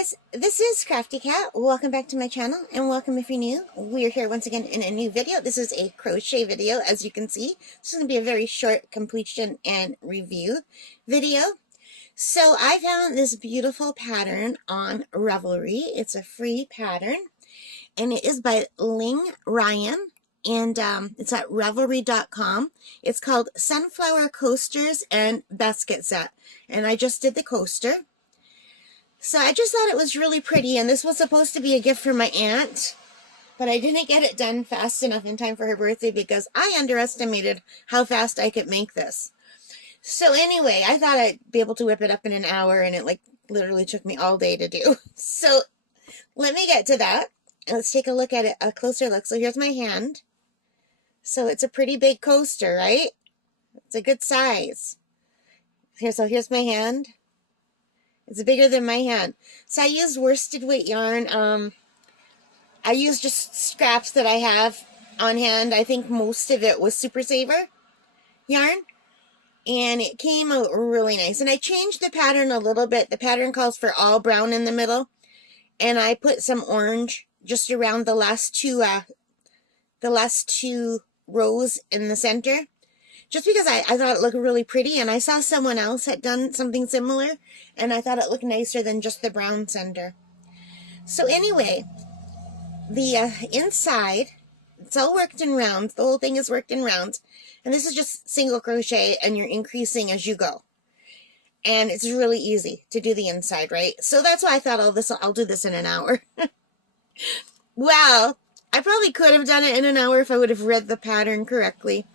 guys, this is Crafty Cat. Welcome back to my channel, and welcome if you're new. We're here once again in a new video. This is a crochet video, as you can see. This is going to be a very short completion and review video. So I found this beautiful pattern on Ravelry. It's a free pattern, and it is by Ling Ryan, and it's at Ravelry.com. It's called Sunflower Coasters and Basket Set, and I just did the coaster. So I just thought it was really pretty, and this was supposed to be a gift for my aunt, but I didn't get it done fast enough in time for her birthday because I underestimated how fast I could make this. So anyway, I thought I'd be able to whip it up in an hour, and it literally took me all day to do. So let me get to that. Let's take a look at it, a closer look. So here's my hand. So it's a pretty big coaster, right? It's a good size. So here's my hand. It's bigger than my hand. So I used worsted weight yarn. I used just scraps that I have on hand. I think most of it was Super Saver yarn. And it came out really nice. And I changed the pattern a little bit. The pattern calls for all brown in the middle. And I put some orange just around the last two rows in the center. Just because I thought it looked really pretty, and I saw someone else had done something similar, and I thought it looked nicer than just the brown center. So anyway, the inside, it's all worked in rounds. The whole thing is worked in rounds. And this is just single crochet, and you're increasing as you go. And it's really easy to do the inside, right? So that's why I thought I'll do this in an hour. Well, I probably could have done it in an hour if I would have read the pattern correctly.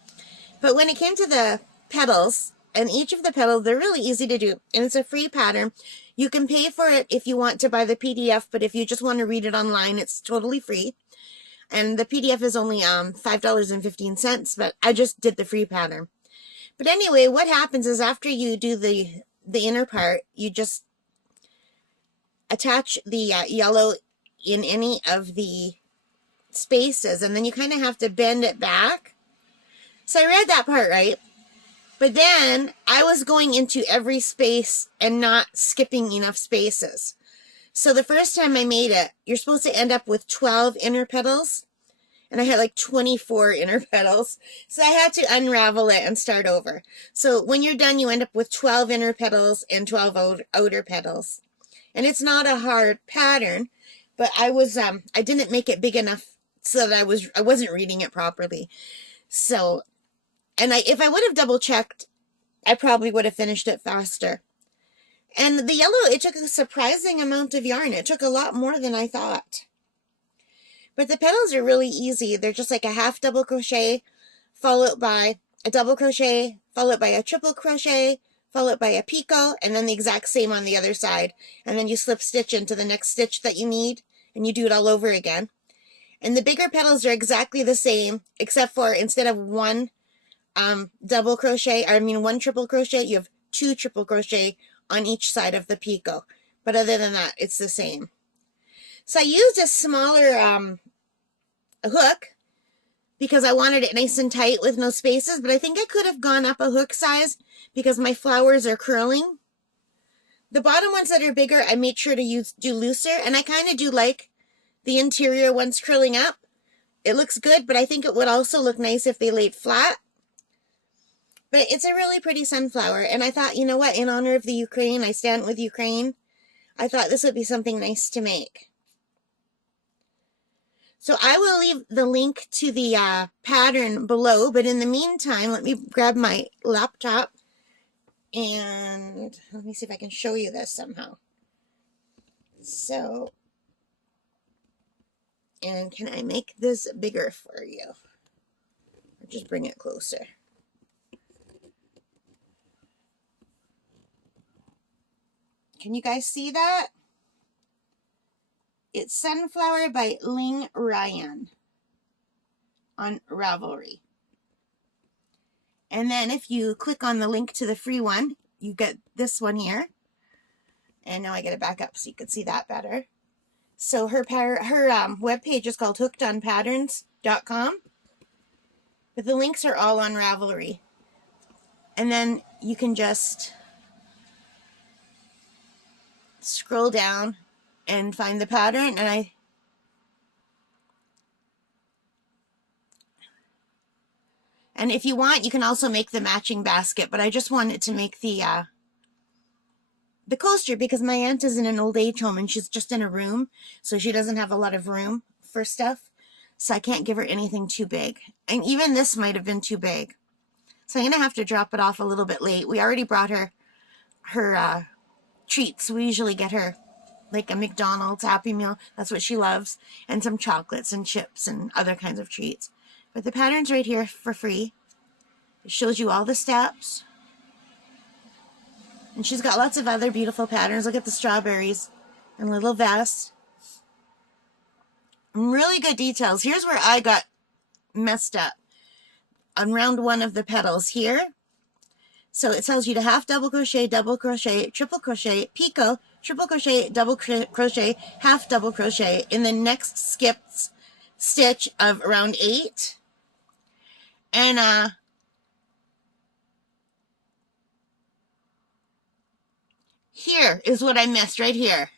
But when it came to the petals, and each of the petals, they're really easy to do. And it's a free pattern. You can pay for it if you want to buy the PDF, but if you just want to read it online, it's totally free. And the PDF is only $5.15, but I just did the free pattern. But anyway, what happens is after you do the inner part, you just attach the yellow in any of the spaces, and then you kind of have to bend it back. So I read that part right, but then I was going into every space and not skipping enough spaces. So the first time I made it, you're supposed to end up with 12 inner petals, and I had like 24 inner petals. So I had to unravel it and start over. So when you're done, you end up with 12 inner petals and 12 outer petals. And it's not a hard pattern, but I didn't make it big enough so that I wasn't reading it properly. So, and if I would have double checked, I probably would have finished it faster. And the yellow, it took a surprising amount of yarn. It took a lot more than I thought. But the petals are really easy. They're just like a half double crochet, followed by a double crochet, followed by a triple crochet, followed by a picot, and then the exact same on the other side. And then you slip stitch into the next stitch that you need, and you do it all over again. And the bigger petals are exactly the same, except for instead of one double crochet, one triple crochet, you have 2 triple crochet on each side of the picot. But other than that, it's the same. So I used a smaller hook because I wanted it nice and tight with no spaces, but I think I could have gone up a hook size because my flowers are curling. The bottom ones that are bigger, I made sure to do looser, and I kind of do like the interior ones curling up. It looks good, but I think it would also look nice if they laid flat. But it's a really pretty sunflower, and I thought, you know what, in honor of the Ukraine, I stand with Ukraine, I thought this would be something nice to make. So I will leave the link to the pattern below, but in the meantime, let me grab my laptop, and let me see if I can show you this somehow. So, and can I make this bigger for you? Or just bring it closer. Can you guys see that? It's Sunflower by Ling Ryan on Ravelry. And then if you click on the link to the free one, you get this one here. And now I get it back up so you can see that better. So her webpage is called hookedonpatterns.com. But the links are all on Ravelry. And then you can just scroll down and find the pattern, and if you want, you can also make the matching basket, but I just wanted to make the coaster because my aunt is in an old age home and she's just in a room, so she doesn't have a lot of room for stuff, so I can't give her anything too big, and even this might have been too big, so I'm gonna have to drop it off a little bit late. We already brought her treats. We usually get her like a McDonald's Happy Meal, that's what she loves, and some chocolates and chips and other kinds of treats. But the pattern's right here for free. It shows you all the steps. And she's got lots of other beautiful patterns. Look at the strawberries and little vest. Really good details. Here's where I got messed up. On round one of the petals here. So it tells you to half double crochet, triple crochet, picot, triple crochet, double crochet, half double crochet in the next skipped stitch of round 8. And here is what I missed right here.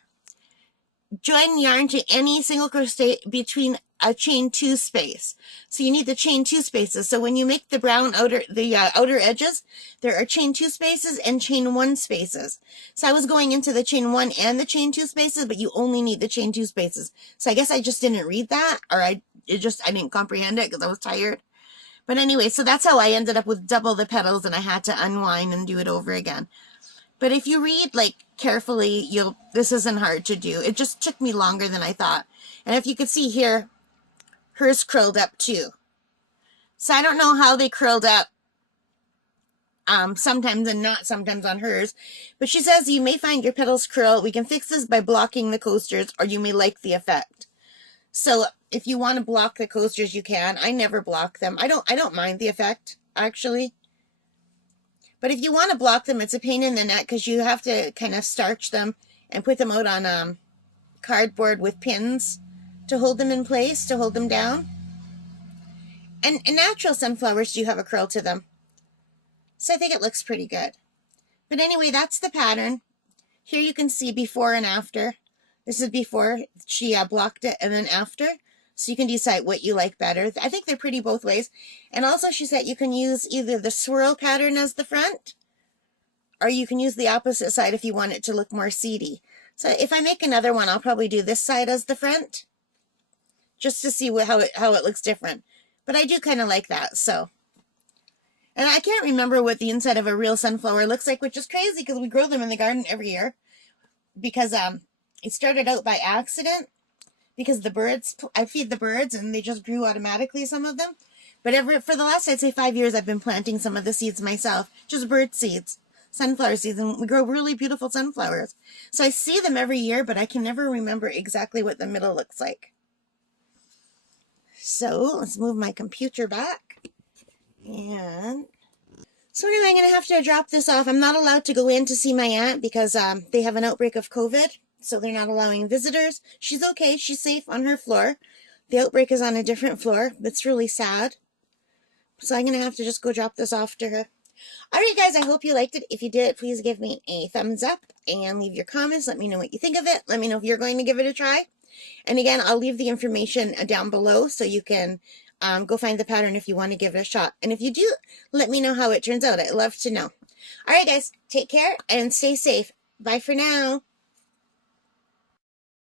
Join yarn to any single crochet between a chain 2 space. So you need the chain 2 spaces. So when you make the brown outer edges, there are chain 2 spaces and chain 1 spaces. So I was going into the chain 1 and the chain 2 spaces, but you only need the chain 2 spaces. So I guess I just didn't read that, or I didn't comprehend it because I was tired. But anyway, so that's how I ended up with double the petals, and I had to unwind and do it over again. But if you read like carefully, this isn't hard to do. It just took me longer than I thought. And if you could see here, hers curled up too. So I don't know how they curled up sometimes and not sometimes on hers. But she says you may find your petals curl. We can fix this by blocking the coasters, or you may like the effect. So if you want to block the coasters, you can. I never block them. I don't mind the effect, actually. But if you want to block them, it's a pain in the neck because you have to kind of starch them and put them out on cardboard with pins to hold them in place, to hold them down. And natural sunflowers do have a curl to them. So I think it looks pretty good. But anyway, that's the pattern. Here you can see before and after. This is before she blocked it, and then after. So you can decide what you like better. I think they're pretty both ways. And also she said you can use either the swirl pattern as the front, or you can use the opposite side if you want it to look more seedy. So if I make another one, I'll probably do this side as the front, just to see how it looks different. But I do kind of like that, so. And I can't remember what the inside of a real sunflower looks like, which is crazy because we grow them in the garden every year. Because it started out by accident. Because the birds, I feed the birds and they just grew automatically, some of them. But for the last, I'd say 5 years, I've been planting some of the seeds myself. Just bird seeds, sunflower seeds, and we grow really beautiful sunflowers. So I see them every year, but I can never remember exactly what the middle looks like. So let's move my computer back. And so anyway, I'm going to have to drop this off. I'm not allowed to go in to see my aunt because they have an outbreak of COVID. So they're not allowing visitors. She's okay. She's safe on her floor. The outbreak is on a different floor. It's really sad. So I'm going to have to just go drop this off to her. All right, guys, I hope you liked it. If you did, please give me a thumbs up and leave your comments. Let me know what you think of it. Let me know if you're going to give it a try. And again, I'll leave the information down below so you can go find the pattern if you want to give it a shot. And if you do, let me know how it turns out. I'd love to know. All right, guys, take care and stay safe. Bye for now.